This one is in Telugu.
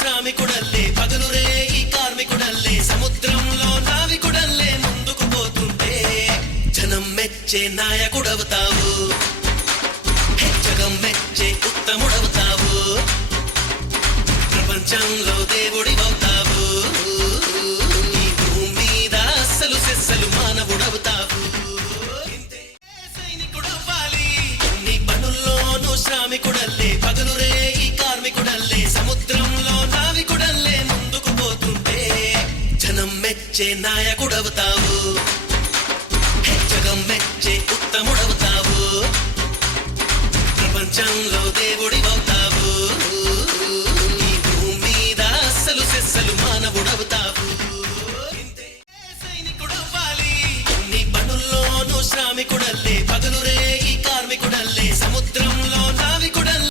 శ్రామికుడల్లే పగలురే ఈ కార్మికుడల్లే సముద్రంలో నావికుడల్లే ముందుకు పోతుంటే జనం మెచ్చే నాయకుడవుతావు, జగం మెచ్చే ఉత్తముడవుతావు, ప్రపంచంలో దేవుడివవుతావు, ఈ భూమి మీద అస్సలు సెస్సలు మానవుడవుతావు. సైనికుడవ్వాలి నీ పనుల్లోనూ శ్రామికుడల్లే పగలురే ఈ కార్మికుడల్లే సముద్రంలో నావికుడల్లే ముందుకు పోతుంటే జనం మెచ్చే నాయకుడవుతావు.